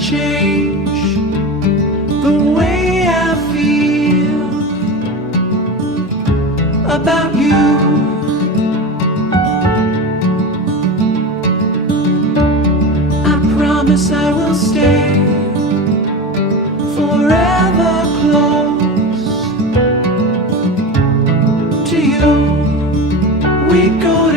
change the way I feel about you. I promise I will stay forever close to you. We go